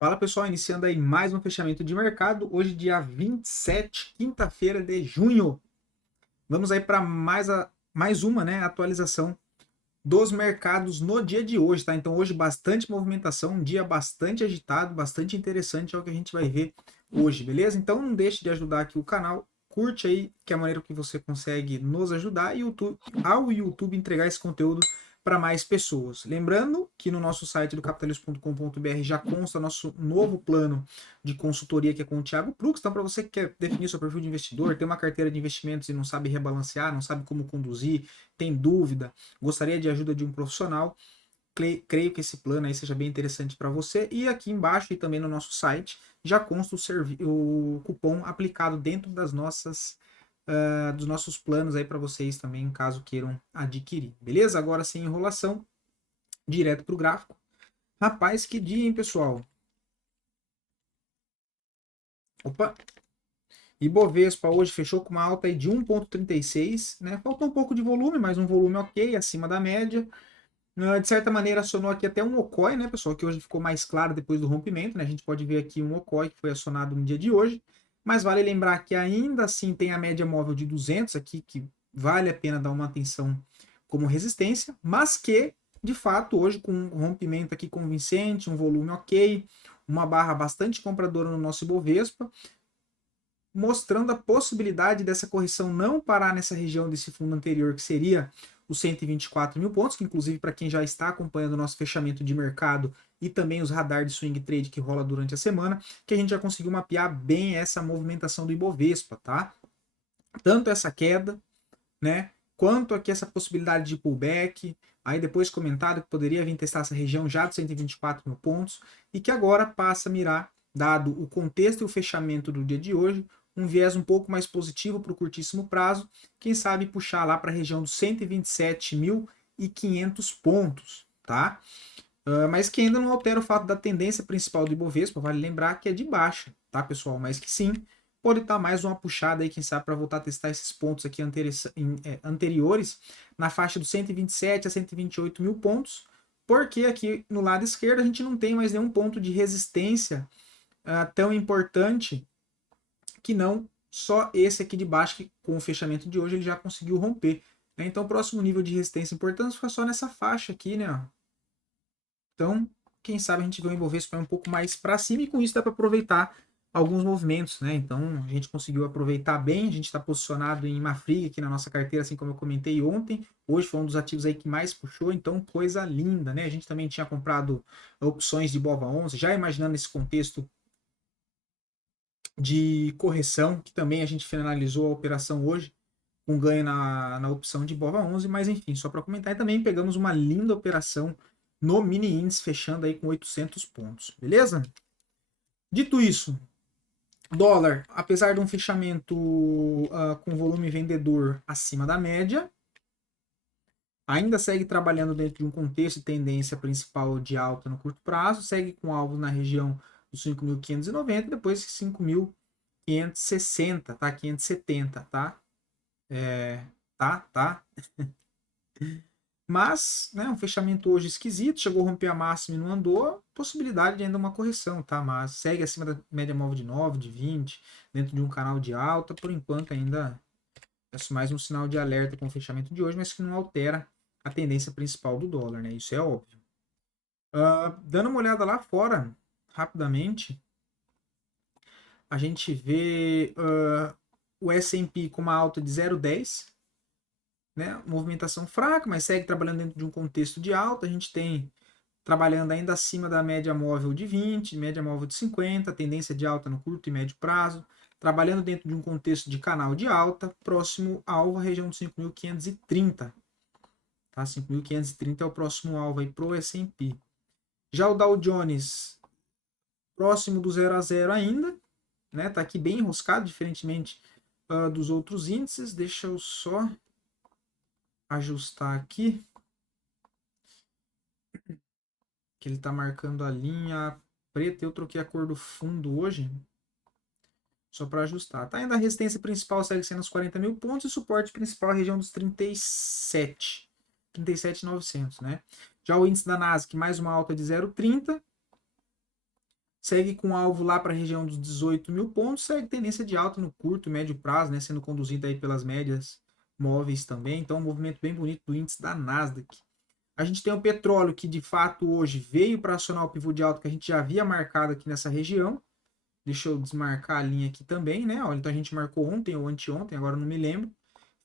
Fala pessoal, iniciando aí mais um fechamento de mercado, hoje dia 27, quinta-feira de junho. Vamos aí para mais uma, né, atualização dos mercados no dia de hoje, tá? Então hoje bastante movimentação, um dia bastante agitado, bastante interessante é o que a gente vai ver hoje, beleza? Então não deixe de ajudar aqui o canal, curte aí, que é a maneira que você consegue nos ajudar e ao YouTube entregar esse conteúdo para mais pessoas. Lembrando que no nosso site do capitalismo.com.br já consta nosso novo plano de consultoria que é com o Thiago Prux. Então, para você que quer definir seu perfil de investidor, tem uma carteira de investimentos e não sabe rebalancear, não sabe como conduzir, tem dúvida, gostaria de ajuda de um profissional, creio que esse plano aí seja bem interessante para você. E aqui embaixo e também no nosso site já consta o cupom aplicado dentro dos nossos planos aí para vocês também, caso queiram adquirir. Beleza? Agora sem enrolação, direto para o gráfico. Rapaz, que dia, hein, pessoal? Opa! Ibovespa hoje fechou com uma alta aí de 1,36, né? Faltou um pouco de volume, mas um volume ok, acima da média. De certa maneira, acionou aqui até um OCOI, né, pessoal, que hoje ficou mais claro depois do rompimento, né? A gente pode ver aqui um OCOI que foi acionado no dia de hoje, mas vale lembrar que ainda assim tem a média móvel de 200 aqui, que vale a pena dar uma atenção como resistência, mas que, de fato, hoje com um rompimento aqui convincente, um volume ok, uma barra bastante compradora no nosso Ibovespa, mostrando a possibilidade dessa correção não parar nessa região desse fundo anterior, que seria os 124 mil pontos, que inclusive para quem já está acompanhando o nosso fechamento de mercado e também os radar de swing trade que rola durante a semana, que a gente já conseguiu mapear bem essa movimentação do Ibovespa, tá? Tanto essa queda, né, quanto aqui essa possibilidade de pullback, aí depois comentado que poderia vir testar essa região já de 124 mil pontos, e que agora passa a mirar, dado o contexto e o fechamento do dia de hoje, um viés um pouco mais positivo para o curtíssimo prazo, quem sabe puxar lá para a região dos 127.500 pontos, tá? Mas que ainda não altera o fato da tendência principal do Ibovespa, vale lembrar que é de baixa, tá, pessoal? Mas que sim, pode estar mais uma puxada aí, quem sabe, para voltar a testar esses pontos aqui anteriores, na faixa dos 127 a 128 mil pontos, porque aqui no lado esquerdo a gente não tem mais nenhum ponto de resistência tão importante que não só esse aqui de baixo, que com o fechamento de hoje ele já conseguiu romper. Né? Então o próximo nível de resistência importante fica só nessa faixa aqui, né? Então, quem sabe a gente vê o Ibovespa um pouco mais para cima e com isso dá para aproveitar alguns movimentos, né? Então, a gente conseguiu aproveitar bem, a gente está posicionado em Mafrig aqui na nossa carteira, assim como eu comentei ontem. Hoje foi um dos ativos aí que mais puxou, então coisa linda, né? A gente também tinha comprado opções de BOVA11, já imaginando esse contexto de correção, que também a gente finalizou a operação hoje, com ganho na opção de BOVA11, mas enfim, só para comentar, e também pegamos uma linda operação no mini índice, fechando aí com 800 pontos, beleza? Dito isso, dólar, apesar de um fechamento com volume vendedor acima da média, ainda segue trabalhando dentro de um contexto e tendência principal de alta no curto prazo, segue com alvo na região dos 5.590, depois 5.560, tá? 570, tá? Tá? Mas, né, um fechamento hoje esquisito, chegou a romper a máxima e não andou, possibilidade de ainda uma correção, tá? Mas segue acima da média móvel de 9, de 20, dentro de um canal de alta, por enquanto ainda é mais um sinal de alerta com o fechamento de hoje, mas que não altera a tendência principal do dólar, né? Isso é óbvio. Dando uma olhada lá fora, rapidamente, a gente vê o S&P com uma alta de 0,10, né? Movimentação fraca, mas segue trabalhando dentro de um contexto de alta. A gente tem trabalhando ainda acima da média móvel de 20, média móvel de 50, tendência de alta no curto e médio prazo, trabalhando dentro de um contexto de canal de alta, próximo alvo, a região de 5.530. Tá? 5.530 é o próximo alvo aí para o S&P. Já o Dow Jones, próximo do 0 a 0 ainda, né? Tá aqui bem enroscado, diferentemente dos outros índices. Deixa eu só ajustar aqui, que ele está marcando a linha preta. Eu troquei a cor do fundo hoje, só para ajustar. Tá? Ainda a resistência principal segue sendo os 40 mil pontos e o suporte principal a região dos 37.900, né? Já o índice da Nasdaq, mais uma alta de 0,30. segue com alvo lá para a região dos 18 mil pontos, segue tendência de alta no curto e médio prazo, né, sendo conduzida aí pelas médias móveis também, então um movimento bem bonito do índice da Nasdaq. A gente tem o petróleo que de fato hoje veio para acionar o pivô de alta que a gente já havia marcado aqui nessa região. Deixa eu desmarcar a linha aqui também, né? Olha, então a gente marcou ontem ou anteontem, agora não me lembro.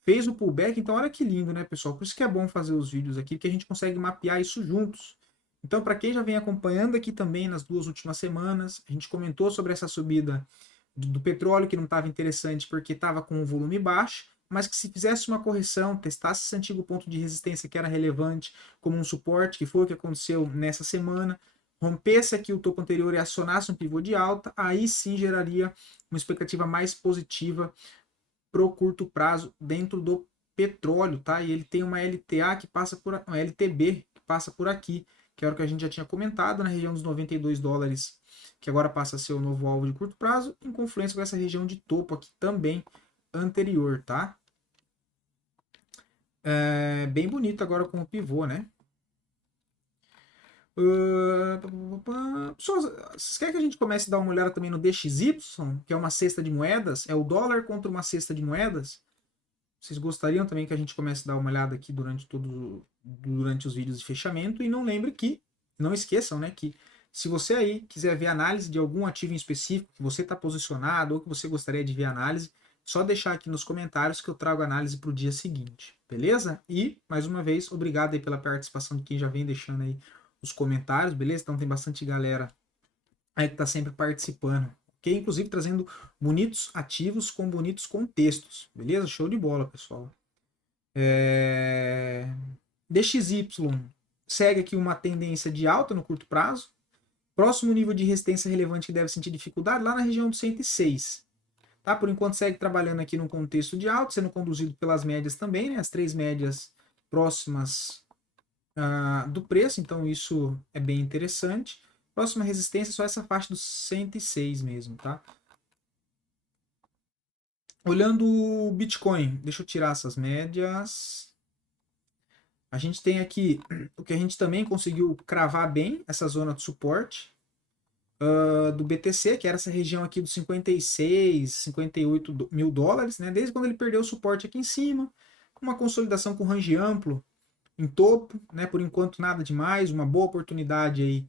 Fez o pullback, então olha que lindo, né, pessoal? Por isso que é bom fazer os vídeos aqui, porque a gente consegue mapear isso juntos. Então, para quem já vem acompanhando aqui também nas 2 últimas semanas, a gente comentou sobre essa subida do petróleo, que não estava interessante porque estava com um volume baixo, mas que se fizesse uma correção, testasse esse antigo ponto de resistência que era relevante como um suporte, que foi o que aconteceu nessa semana, rompesse aqui o topo anterior e acionasse um pivô de alta, aí sim geraria uma expectativa mais positiva pro curto prazo dentro do petróleo, tá? E ele tem uma LTA que passa por uma LTB que passa por aqui, que era o que a gente já tinha comentado na região dos 92 dólares, que agora passa a ser o novo alvo de curto prazo, em confluência com essa região de topo aqui também anterior, tá? É bem bonito agora com o pivô, né? Pessoal, vocês querem que a gente comece a dar uma olhada também no DXY, que é uma cesta de moedas? É o dólar contra uma cesta de moedas? Vocês gostariam também que a gente comece a dar uma olhada aqui durante os vídeos de fechamento? E não lembre que, não esqueçam, né, que se você aí quiser ver análise de algum ativo em específico, que você está posicionado ou que você gostaria de ver análise, só deixar aqui nos comentários que eu trago análise para o dia seguinte, beleza? E, mais uma vez, obrigado aí pela participação de quem já vem deixando aí os comentários, beleza? Então tem bastante galera aí que está sempre participando, ok? Inclusive trazendo bonitos ativos com bonitos contextos, beleza? Show de bola, pessoal. DXY segue aqui uma tendência de alta no curto prazo. Próximo nível de resistência relevante que deve sentir dificuldade lá na região do 106. Tá? Por enquanto segue trabalhando aqui num contexto de alta, sendo conduzido pelas médias também, né? As 3 médias próximas do preço, então isso é bem interessante. Próxima resistência é só essa faixa dos 106 mesmo, tá? Olhando o Bitcoin, deixa eu tirar essas médias. A gente tem aqui o que a gente também conseguiu cravar bem, essa zona de suporte do BTC, que era essa região aqui dos 56, 58 mil dólares, né? Desde quando ele perdeu o suporte aqui em cima, com uma consolidação com range amplo em topo, né? Por enquanto nada demais, uma boa oportunidade aí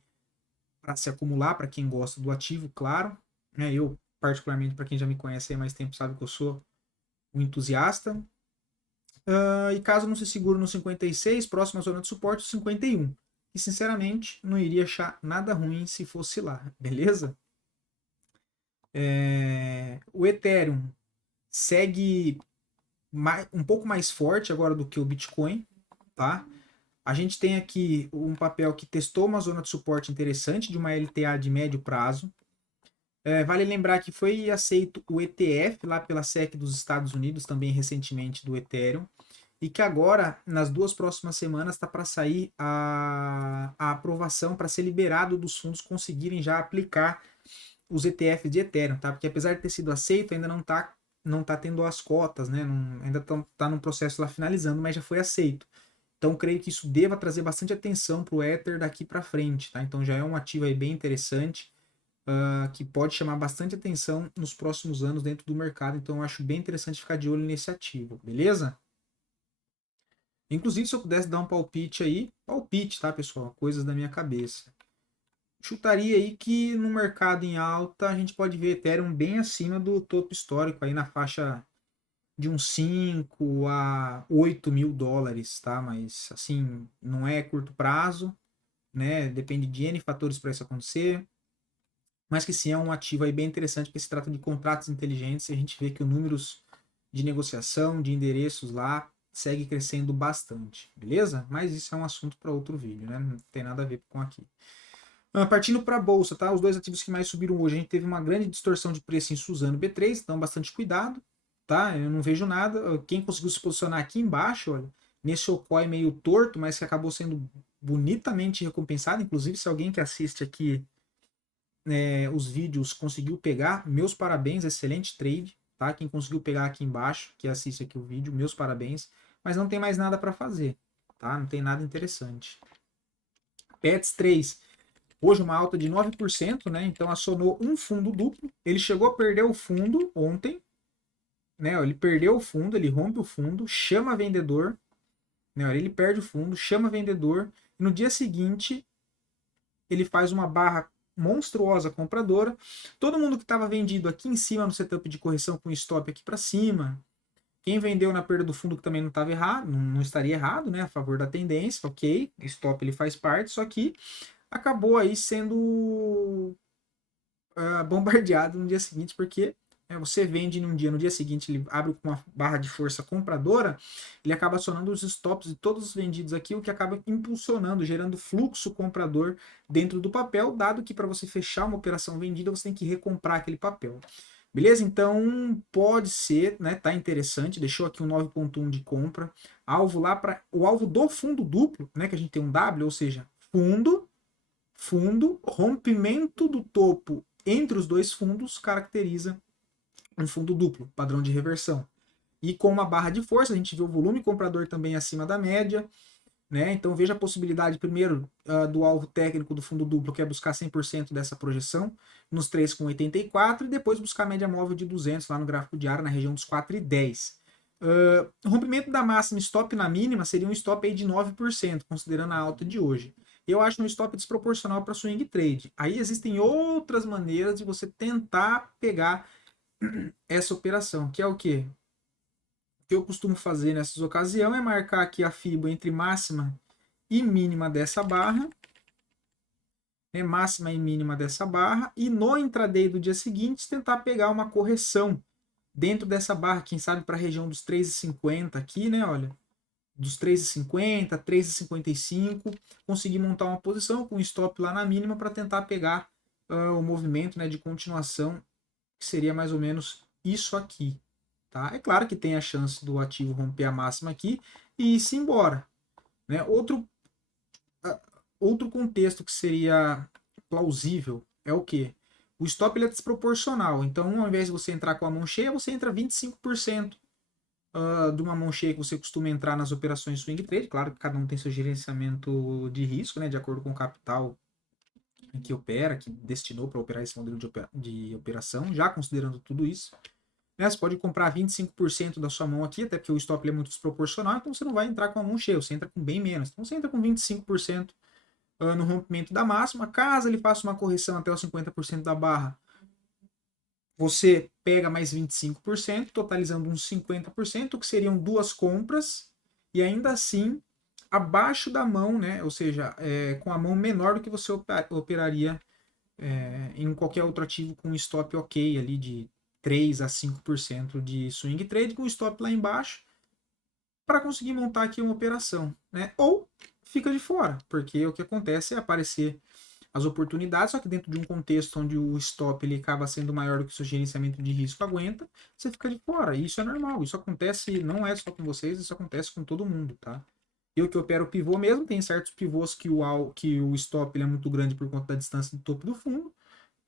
para se acumular para quem gosta do ativo, claro. Né? Eu, particularmente, para quem já me conhece há mais tempo, sabe que eu sou um entusiasta. E caso não se segure no 56, próxima zona de suporte, o 51. E sinceramente, não iria achar nada ruim se fosse lá, beleza? O Ethereum segue um pouco mais forte agora do que o Bitcoin, tá? A gente tem aqui um papel que testou uma zona de suporte interessante de uma LTA de médio prazo. Vale lembrar que foi aceito o ETF lá pela SEC dos Estados Unidos, também recentemente do Ethereum, e que agora, nas 2 próximas semanas, está para sair a aprovação para ser liberado dos fundos conseguirem já aplicar os ETFs de Ethereum, tá? Porque apesar de ter sido aceito, ainda não tá tendo as cotas, né? Não, ainda tá num processo lá finalizando, mas já foi aceito. Então, creio que isso deva trazer bastante atenção para o Ether daqui para frente, tá? Então, já é um ativo aí bem interessante, que pode chamar bastante atenção nos próximos anos dentro do mercado. Então, eu acho bem interessante ficar de olho nesse ativo, beleza? Inclusive, se eu pudesse dar um palpite aí, palpite, tá, pessoal? Coisas da minha cabeça. Chutaria aí que no mercado em alta a gente pode ver Ethereum bem acima do topo histórico, aí na faixa de uns 5 a 8 mil dólares, tá? Mas assim, não é curto prazo, né? Depende de N fatores para isso acontecer. Mas que sim, é um ativo aí bem interessante, porque se trata de contratos inteligentes e a gente vê que os números de negociação, de endereços lá, segue crescendo bastante, beleza? Mas isso é um assunto para outro vídeo, né? Não tem nada a ver com aqui. Partindo para a bolsa, tá? Os dois ativos que mais subiram hoje, a gente teve uma grande distorção de preço em Suzano B3, então bastante cuidado, tá? Eu não vejo nada. Quem conseguiu se posicionar aqui embaixo, olha, nesse Okoi meio torto, mas que acabou sendo bonitamente recompensado, inclusive se alguém que assiste aqui os vídeos conseguiu pegar, meus parabéns, excelente trade, tá? Quem conseguiu pegar aqui embaixo, que assiste aqui o vídeo, meus parabéns, mas não tem mais nada para fazer, tá? Não tem nada interessante. Pets 3. Hoje uma alta de 9%, né? Então acionou um fundo duplo. Ele chegou a perder o fundo ontem, né? Ele perdeu o fundo, ele rompe o fundo, chama vendedor, né? Ele perde o fundo, chama vendedor, e no dia seguinte ele faz uma barra monstruosa compradora. Todo mundo que estava vendido aqui em cima no setup de correção com stop aqui para cima, quem vendeu na perda do fundo que também não estava errado, não estaria errado, né? A favor da tendência, ok. Stop ele faz parte, só que acabou aí sendo bombardeado no dia seguinte, porque você vende num dia, no dia seguinte ele abre com uma barra de força compradora, ele acaba acionando os stops de todos os vendidos aqui, o que acaba impulsionando, gerando fluxo comprador dentro do papel, dado que para você fechar uma operação vendida, você tem que recomprar aquele papel. Beleza? Então pode ser, né? Tá interessante. Deixou aqui um 9.1 de compra. Alvo lá para o alvo do fundo duplo, né? Que a gente tem um W, ou seja, fundo, rompimento do topo entre os dois fundos caracteriza um fundo duplo, padrão de reversão. E com uma barra de força, a gente vê o volume comprador também acima da média, né? Então veja a possibilidade primeiro do alvo técnico do fundo duplo, que é buscar 100% dessa projeção, nos 3,84 e depois buscar a média móvel de 200 lá no gráfico diário, na região dos 4,10. Rompimento da máxima stop na mínima seria um stop aí de 9%, considerando a alta de hoje. Eu acho um stop desproporcional para swing trade. Aí existem outras maneiras de você tentar pegar essa operação, que é o quê? O que eu costumo fazer nessas ocasiões é marcar aqui a FIBA entre máxima e mínima dessa barra, né, máxima e mínima dessa barra, e no intraday do dia seguinte tentar pegar uma correção dentro dessa barra, quem sabe para a região dos 3,50 aqui, né, olha, dos 3,50, 3,55, conseguir montar uma posição com stop lá na mínima para tentar pegar o movimento, né, de continuação, que seria mais ou menos isso aqui. Tá? É claro que tem a chance do ativo romper a máxima aqui e ir-se embora. Né? Outro contexto que seria plausível é o quê? O stop ele é desproporcional. Então, ao invés de você entrar com a mão cheia, você entra 25% de uma mão cheia que você costuma entrar nas operações swing trade. Claro que cada um tem seu gerenciamento de risco, né, de acordo com o capital que opera, que destinou para operar esse modelo de operação, já considerando tudo isso. Né, você pode comprar 25% da sua mão aqui, até porque o stop é muito desproporcional, então você não vai entrar com a mão cheia, você entra com bem menos. Então você entra com 25% no rompimento da máxima. Caso ele faça uma correção até os 50% da barra, você pega mais 25%, totalizando uns 50%, que seriam duas compras, e ainda assim abaixo da mão, né? Ou seja, com a mão menor do que você operaria em qualquer outro ativo com stop ok ali de 3 a 5% de swing trade, com stop lá embaixo, para conseguir montar aqui uma operação. Né? Ou fica de fora, porque o que acontece é aparecer as oportunidades, só que dentro de um contexto onde o stop ele acaba sendo maior do que o seu gerenciamento de risco aguenta, você fica de fora. E isso é normal, isso acontece, não é só com vocês, isso acontece com todo mundo, tá? Eu que opero pivô mesmo, tem certos pivôs que o stop ele é muito grande por conta da distância do topo do fundo,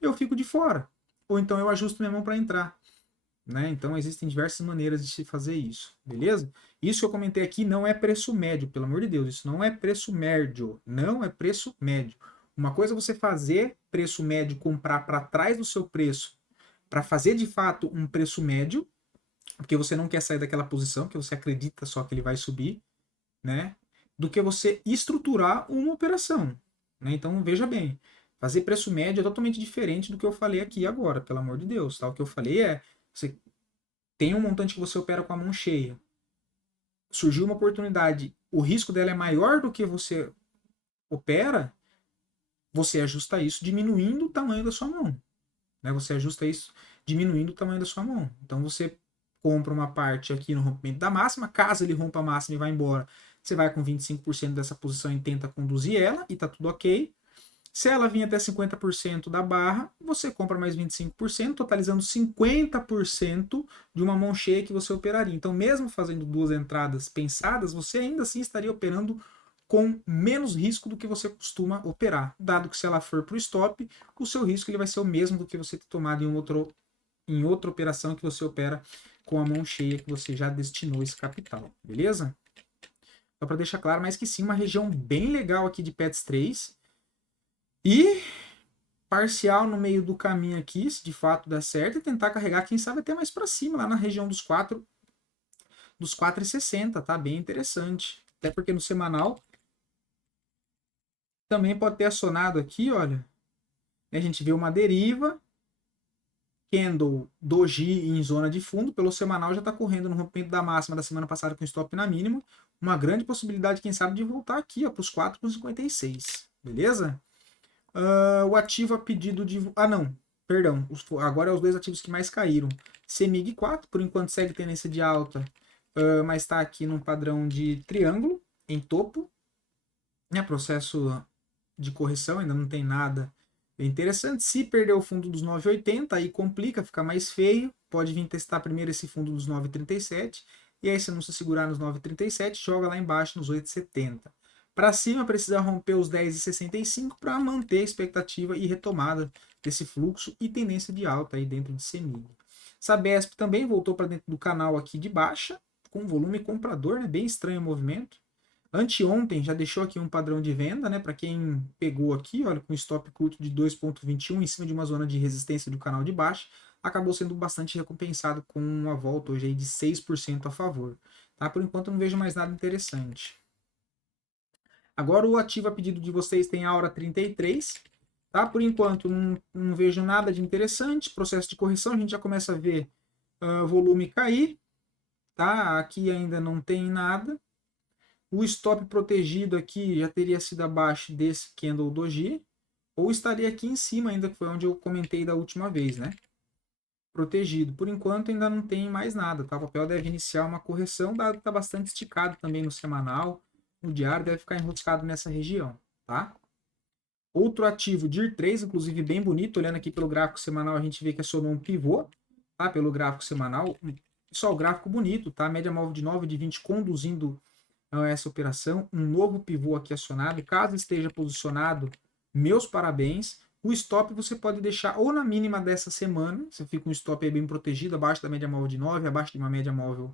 eu fico de fora. Ou então eu ajusto minha mão para entrar. Né? Então existem diversas maneiras de se fazer isso, beleza? Isso que eu comentei aqui não é preço médio, pelo amor de Deus, isso não é preço médio, não é preço médio. Uma coisa é você fazer preço médio, comprar para trás do seu preço, para fazer de fato um preço médio, porque você não quer sair daquela posição, que você acredita só que ele vai subir, né? Do que você estruturar uma operação. Né? Então veja bem, fazer preço médio é totalmente diferente do que eu falei aqui agora, pelo amor de Deus. Tá? O que eu falei é, você tem um montante que você opera com a mão cheia, surgiu uma oportunidade, o risco dela é maior do que você opera, você ajusta isso diminuindo o tamanho da sua mão. Né? Você ajusta isso diminuindo o tamanho da sua mão. Então você compra uma parte aqui no rompimento da máxima, caso ele rompa a máxima e vá embora, você vai com 25% dessa posição e tenta conduzir ela, e tá tudo ok. Se ela vir até 50% da barra, você compra mais 25%, totalizando 50% de uma mão cheia que você operaria. Então, mesmo fazendo duas entradas pensadas, você ainda assim estaria operando com menos risco do que você costuma operar, dado que se ela for para o stop, o seu risco ele vai ser o mesmo do que você ter tomado em outra operação que você opera com a mão cheia que você já destinou esse capital, beleza? Só para deixar claro, mas que sim, uma região bem legal aqui de PETS 3, E parcial no meio do caminho aqui, se de fato der certo, e tentar carregar, quem sabe até mais para cima, lá na região dos 4,60, tá bem interessante. Até porque no semanal também pode ter acionado aqui, olha, a gente vê uma deriva, candle doji em zona de fundo, pelo semanal já está correndo no rompimento da máxima da semana passada com stop na mínima, uma grande possibilidade, quem sabe, de voltar aqui para os 4,56, beleza? O ativo a pedido de... Ah, não, perdão, agora é os dois ativos que mais caíram. CEMIG 4, por enquanto segue tendência de alta, mas está aqui num padrão de triângulo, em topo, processo de correção, ainda não tem nada interessante. Se perder o fundo dos 9,80, aí complica, fica mais feio. Pode vir testar primeiro esse fundo dos 9,37. E aí, se não se segurar nos 9,37, joga lá embaixo nos 8,70. Para cima, precisa romper os 10,65 para manter a expectativa e retomada desse fluxo e tendência de alta aí dentro de CEMIG. Sabesp também voltou para dentro do canal aqui de baixa, com volume comprador, né? Bem estranho o movimento. Anteontem já deixou aqui um padrão de venda, né? Para quem pegou aqui, olha, com stop curto de 2,21 em cima de uma zona de resistência do canal de baixo, acabou sendo bastante recompensado com uma volta hoje aí de 6% a favor. Tá? Por enquanto não vejo mais nada interessante. Agora o ativo a pedido de vocês tem a hora 33. Tá? Por enquanto não vejo nada de interessante. Processo de correção, a gente já começa a ver volume cair. Tá? Aqui ainda não tem nada. O stop protegido aqui já teria sido abaixo desse candle doji, ou estaria aqui em cima ainda, que foi onde eu comentei da última vez, né? Protegido. Por enquanto ainda não tem mais nada, tá? O papel deve iniciar uma correção, dado que está bastante esticado também no semanal, no diário deve ficar enroscado nessa região, tá? Outro ativo, DIR3, inclusive bem bonito, olhando aqui pelo gráfico semanal, a gente vê que acionou um pivô, tá? Pelo gráfico semanal, só o gráfico bonito, tá? Média móvel de 9 de 20 conduzindo essa operação, um novo pivô aqui acionado, caso esteja posicionado, meus parabéns. O stop você pode deixar ou na mínima dessa semana, você fica um stop aí bem protegido, abaixo da média móvel de 9, abaixo de uma média móvel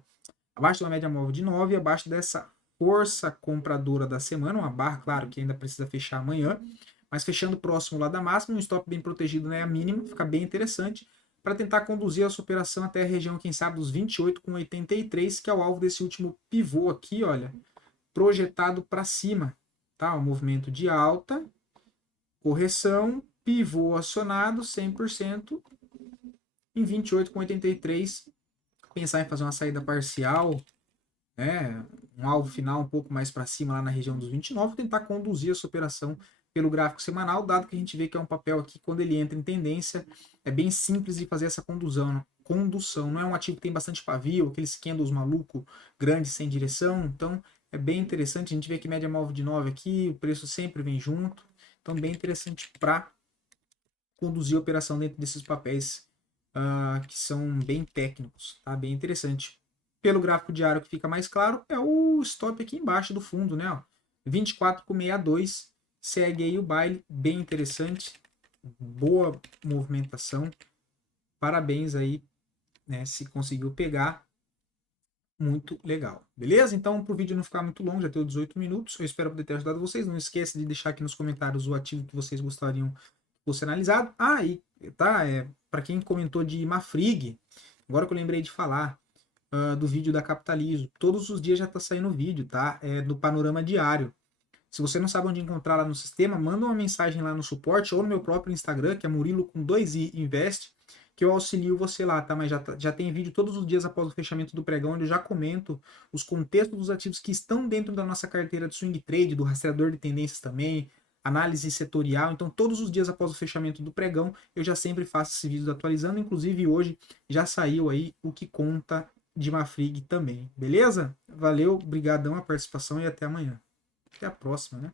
de 9, abaixo dessa força compradora da semana, uma barra, claro, que ainda precisa fechar amanhã, mas fechando próximo lá da máxima, um stop bem protegido, né, a mínima, fica bem interessante para tentar conduzir essa operação até a região, quem sabe, dos 28,83, que é o alvo desse último pivô aqui, olha, projetado para cima, tá? O movimento de alta, correção, pivô acionado 100% em 28,83. Pensar em fazer uma saída parcial, né? Um alvo final um pouco mais para cima lá na região dos 29, tentar conduzir essa operação pelo gráfico semanal, dado que a gente vê que é um papel aqui, quando ele entra em tendência, é bem simples de fazer essa condução. Não é um ativo que tem bastante pavio, aqueles candles maluco, grandes, sem direção, então é bem interessante, a gente vê que média móvel de 9 aqui, o preço sempre vem junto, então bem interessante para conduzir a operação dentro desses papéis que são bem técnicos, tá? Bem interessante. Pelo gráfico diário que fica mais claro, é o stop aqui embaixo do fundo, né? 24,62, segue aí o baile, bem interessante, boa movimentação, parabéns aí, né, se conseguiu pegar, muito legal, beleza? Então, para o vídeo não ficar muito longo, já deu 18 minutos, eu espero poder ter ajudado vocês, não esqueça de deixar aqui nos comentários o ativo que vocês gostariam que fosse analisado. E tá, para quem comentou de Mafrig, agora que eu lembrei de falar, do vídeo da Capitalismo, todos os dias já está saindo vídeo, tá? Do panorama diário. Se você não sabe onde encontrar lá no sistema, manda uma mensagem lá no suporte ou no meu próprio Instagram, que é Murilo com 2i Invest, que eu auxilio você lá, tá? Mas já tem vídeo todos os dias após o fechamento do pregão, onde eu já comento os contextos dos ativos que estão dentro da nossa carteira de swing trade, do rastreador de tendências também, análise setorial. Então, todos os dias após o fechamento do pregão, eu já sempre faço esses vídeos atualizando. Inclusive, hoje já saiu aí o que conta de Mafrig também, beleza? Valeu, brigadão a participação e até amanhã. Até a próxima, né?